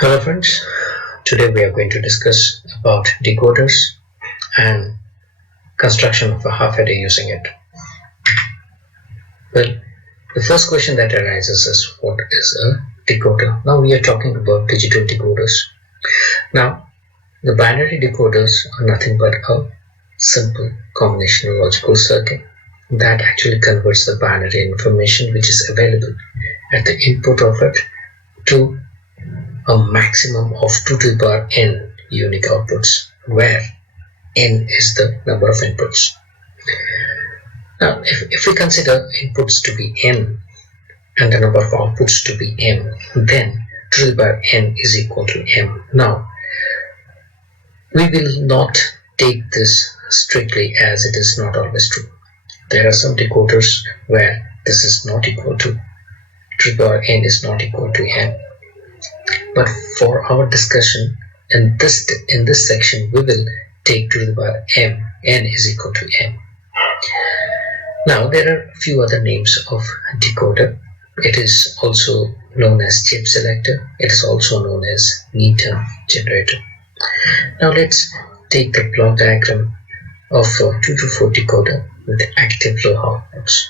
Hello friends, today we are going to discuss about decoders and construction of a half adder using it. Well, the first question that arises is, what is a decoder? Now we are talking about digital decoders. Now the binary decoders are nothing but a simple combinational logical circuit that actually converts the binary information which is available at the input of it to a maximum of 2 to the power n unique outputs, where n is the number of inputs. Now, if we consider inputs to be n and the number of outputs to be m, then 2 to the power n is equal to m. Now, we will not take this strictly, as it is not always true. There are some decoders where this is not equal to 2 to the power n is not equal to m. But for our discussion in this section, we will take 2 to the power m, n is equal to m. Now there are a few other names of decoder. It is also known as chip selector. It is also known as meter generator. Now let's take the block diagram of a 2 to 4 decoder with active low outputs.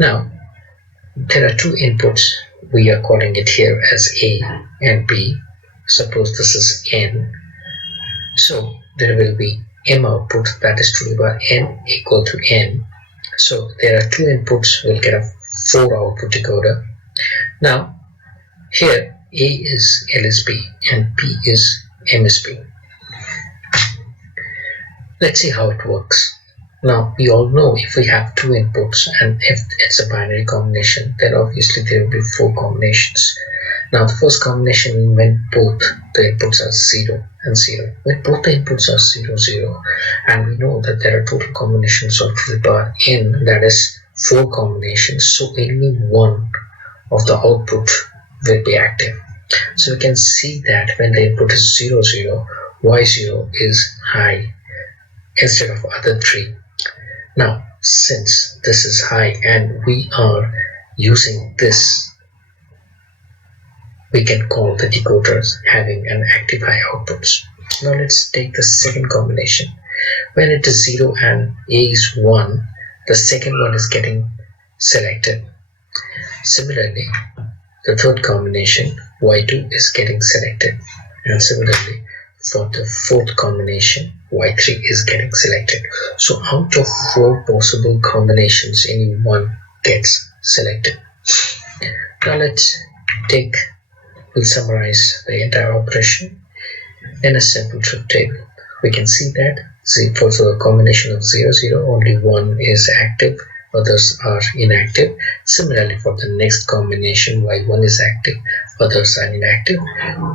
Now there are two inputs. We are calling it here as A and B. Suppose this is N. So there will be M output, that is 2 to the power n equal to n. So there are two inputs, we'll get a 4 output decoder. Now here A is LSB and B is MSB. Let's see how it works. Now we all know if we have two inputs and if it's a binary combination, then obviously there will be 4 combinations. Now the first combination, when both the inputs are 0 and 0. When both the inputs are 0, 0, and we know that there are total combinations of 2 to the power n, that is 4 combinations, so only one of the output will be active. So we can see that when the input is 0, 0, y0 is high instead of other 3. Now, since this is high and we are using this, we can call the decoders having an active high outputs. Now let's take the second combination. When it is 0 and A is 1, the second one is getting selected. Similarly, the third combination, y2 is getting selected. And similarly, for the fourth combination, y3 is getting selected. So out of 4 possible combinations, any one gets selected. Now we'll summarize the entire operation in a simple truth table. We can see that for the combination of 0, 0, only one is active, others are inactive. Similarly, for the next combination, y1 is active, others are inactive.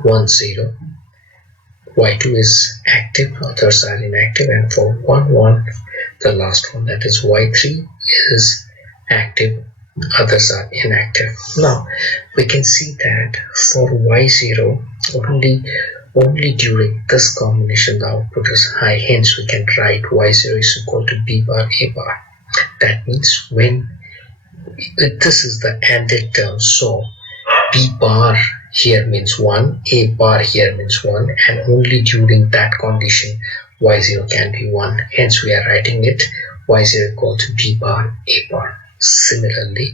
1, 0, y2 is active, others are inactive, and for 1, 1, the last one, that is y3, is active, others are inactive. Now we can see that for y0, only during this combination the output is high, hence we can write y0 is equal to b bar a bar. That means when this is the ANDed term, so b bar here means 1, a bar here means 1, and only during that condition y0 can be 1, hence we are writing it y0 equal to b bar a bar. Similarly,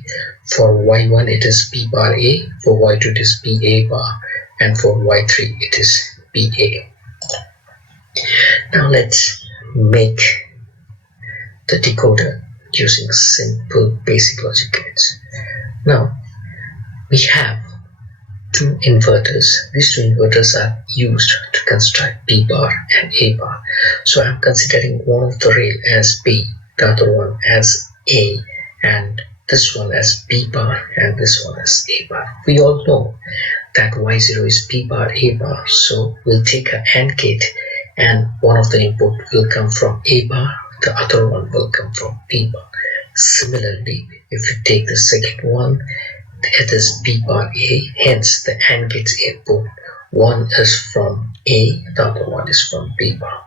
for y1 it is b bar a, for y2 it is b a bar, and for y3 it is b a. Now let's make the decoder using simple basic logic gates. Now we have two inverters. These two inverters are used to construct b bar and a bar. So I'm considering one of the rail as b, the other one as a, and this one as b bar and this one as a bar. We all know that y0 is b bar a bar, so we'll take an AND gate and one of the input will come from a bar, the other one will come from b bar. Similarly, if you take the second one, it is b bar a, hence the AND gate's input, one is from a, the other one is from b bar.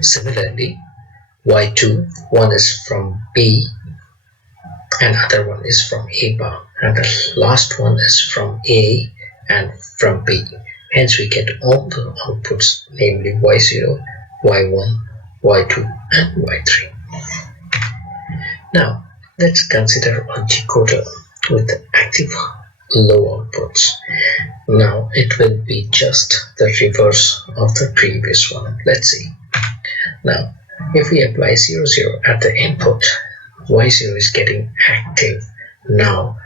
Similarly, y2, one is from b and other one is from a bar, and the last one is from a and from B. Hence we get all the outputs, namely y0, y1, y2 and y3. Now let's consider a decoder with active low outputs. Now it will be just the reverse of the previous one. Let's see. Now if we apply 0, 0 at the input, y0 is getting active. Now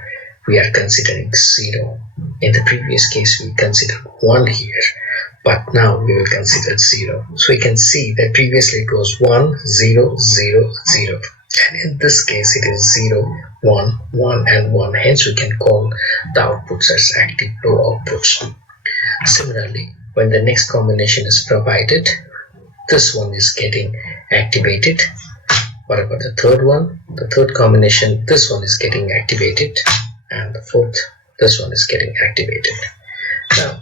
we are considering 0. In the previous case we considered 1 here, but now we will consider 0. So we can see that previously it was 1, 0, 0, 0. And in this case it is 0, 1, 1 and 1. Hence we can call the outputs as active low outputs. Similarly, when the next combination is provided, this one is getting activated. What about the third one? The third combination, this one is getting activated, and the fourth, this one is getting activated. Now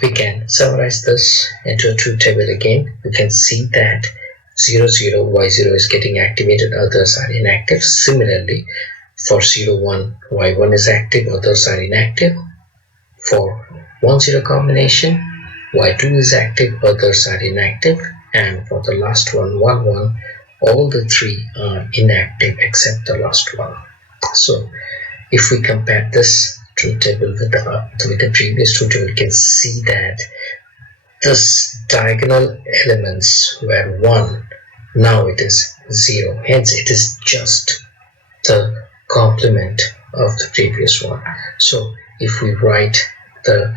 we can summarize this into a truth table again. We can see that 0, 0, y0 is getting activated, others are inactive. Similarly, for 0, 1, y1 is active, others are inactive. For 1, 0 combination, y2 is active, others are inactive. And for the last one, 1, 1, all the three are inactive except the last one. So if we compare this truth table with the previous truth table, we can see that this diagonal elements were 1, now it is 0. Hence it is just the complement of the previous one. So if we write the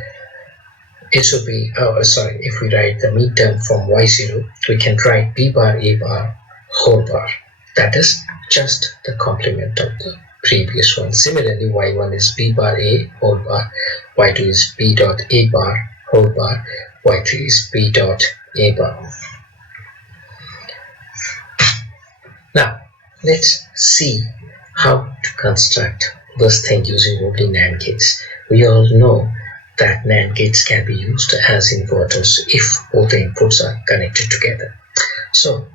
if we write the midterm from y0, we can write b bar a bar whole bar. That is just the complement of the previous one. Similarly, y1 is b bar a whole bar, y2 is b dot a bar whole bar, y3 is b dot a bar. Now let's see how to construct this thing using only NAND gates. We all know that NAND gates can be used as inverters if both the inputs are connected together. So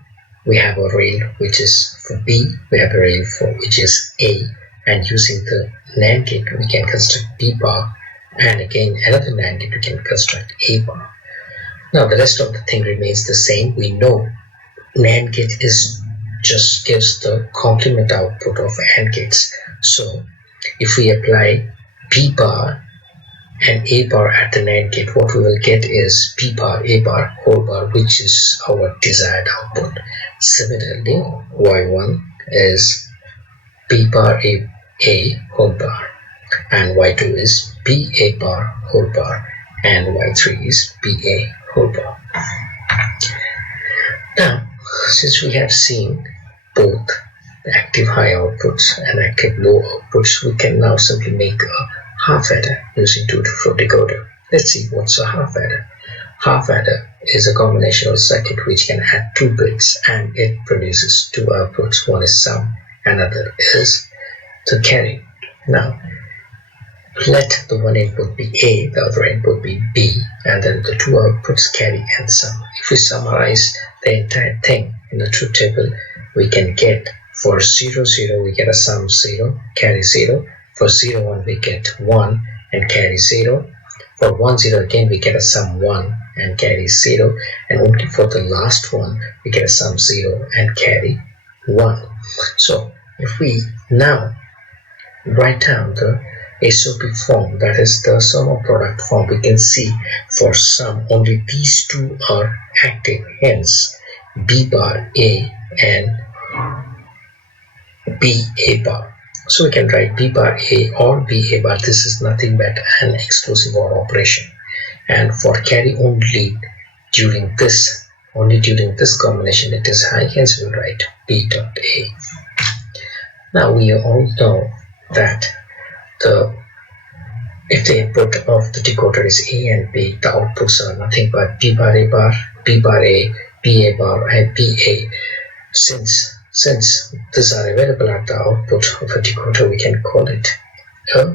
we have a rail which is for B, we have a rail for which is A, and using the NAND gate we can construct B bar, and again another NAND gate we can construct A bar. Now the rest of the thing remains the same. We know NAND gate just gives the complement output of AND gates. So if we apply B bar and A bar at the NAND gate, what we will get is B bar, A bar, whole bar, which is our desired output. Similarly, Y1 is B bar, A whole bar, and Y2 is B, A bar, whole bar, and Y3 is B, A whole bar. Now, since we have seen both the active high outputs and active low outputs, we can now simply make a half adder using 2 to 4 decoder. Let's see what's a half adder. Half adder is a combinational circuit which can add 2 bits and it produces 2 outputs. One is sum, another is the carry. Now let the one input be A, the other input be B, and then the 2 outputs carry and sum. If we summarize the entire thing in the truth table, we can get for 0, 0 we get a sum 0, carry 0. For 0, 1 we get 1 and carry 0. For 1, 0 again we get a sum 1 and carry 0. And only for the last one we get a sum 0 and carry 1. So if we now write down the SOP form, that is the sum of product form, we can see for sum only these 2 are active. Hence B bar A and B A bar. So we can write B bar A or B A bar. This is nothing but an exclusive OR operation. And for carry only during this combination it is high, hence we will write B dot A. Now we all know that if the input of the decoder is A and B, the outputs are nothing but B bar A bar, B bar A, B A bar, and B A. Since these are available at the output of a decoder, we can call it a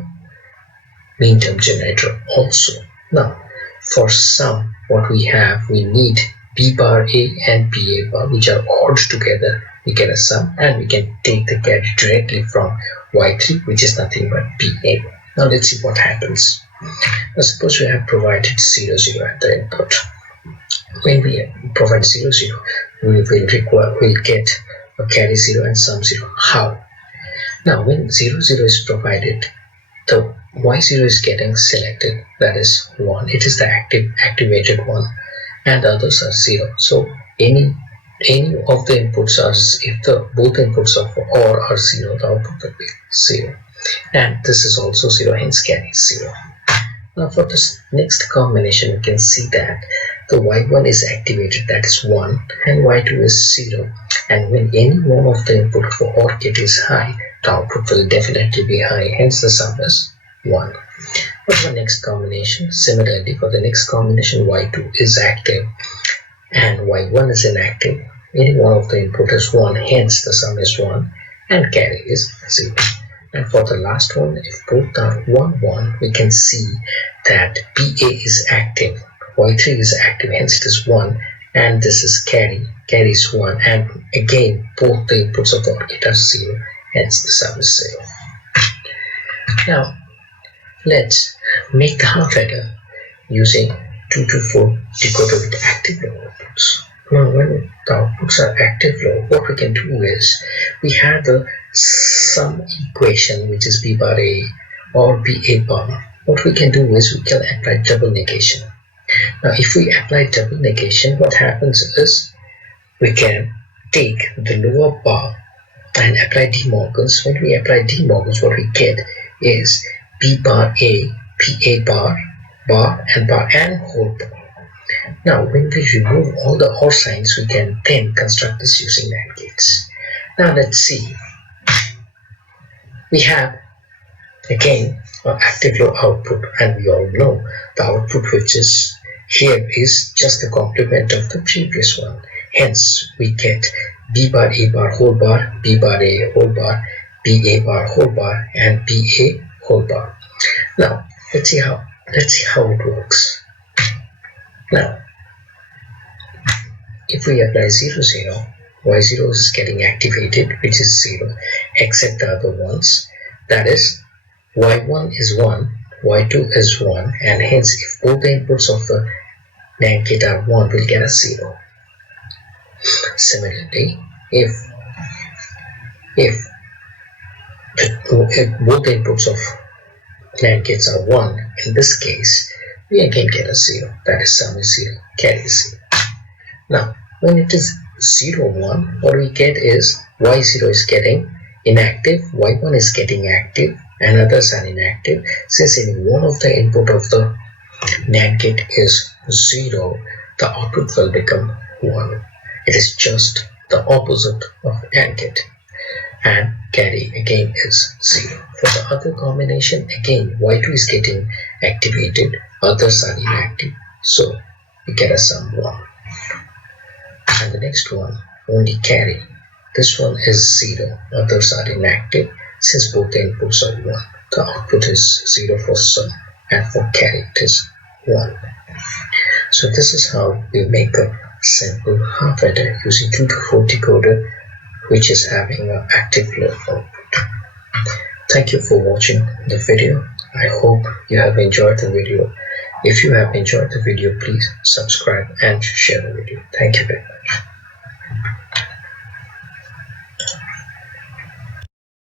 mean term generator also. Now for sum, what we have, we need B bar A and B A bar, which are odd together. We get a sum, and we can take the carry directly from Y3, which is nothing but B A. Now let's see what happens. Now suppose we have provided 0 0 at the input. When we provide 0 0, we'll get a carry 0 and sum 0. How? Now when 0 0 is provided, the y0 is getting selected, that is 1. It is the activated one, and the others are 0. So any of the inputs are, if the both inputs of OR are 0, the output will be 0. And this is also 0, hence carry 0. Now for this next combination, you can see that the y1 is activated, that is 1, and y2 is 0. And when any one of the input for OR gate is high, the output will definitely be high, hence the sum is 1. For the next combination, similarly for the next combination, y2 is active and y1 is inactive. Any one of the input is 1, hence the sum is 1, and carry is 0. And for the last one, if both are 1 1, we can see that BA is active, y3 is active, hence it is 1, and this is carry is 1, and again both the inputs of the OR gate are 0, hence the sum is 0. Now let's make the half adder using 2 to 4 decoder with active low outputs. Now when the outputs are active low, what we can do is, we have the sum equation which is B bar A or BA bar. What we can do is, we can apply double negation. Now if we apply double negation, what happens is, we can take the lower bar and apply De Morgan's. When we apply De Morgan's, what we get is B bar A, PA bar, bar and whole bar. Now when we remove all the OR signs, we can then construct this using NAND gates. Now let's see. We have again our active low output, and we all know the output which is here is just the complement of the previous one. Hence we get B bar A bar whole bar, B bar A whole bar, BA bar whole bar, and BA whole bar. Now let's see how it works. Now if we apply 0 0, y0 is getting activated, which is 0, except the other ones, that is y1 is 1, y2 is 1, and hence if both the inputs of the NAND gate are 1, we'll get a 0. Similarly, if both the inputs of NAND gates are 1, in this case we again get a 0, that is sum is 0, carry is 0. Now when it is 0 1, what we get is y0 is getting inactive, y1 is getting active, and others are inactive. Since any one of the input of the NAND gate is 0, the output will become 1. It is just the opposite of AND gate. And carry again is 0. For the other combination, again y2 is getting activated, others are inactive, so we get a sum 1. And the next one, only carry. This one is 0, others are inactive. Since both the inputs are 1, the output is 0 for sum, and for carry it is 1. So this is how we make a simple half adder using 2 to 4 decoder, which is having an active low output. Thank you for watching the video. I hope you have enjoyed the video. If you have enjoyed the video, please subscribe and share the video. Thank you very much.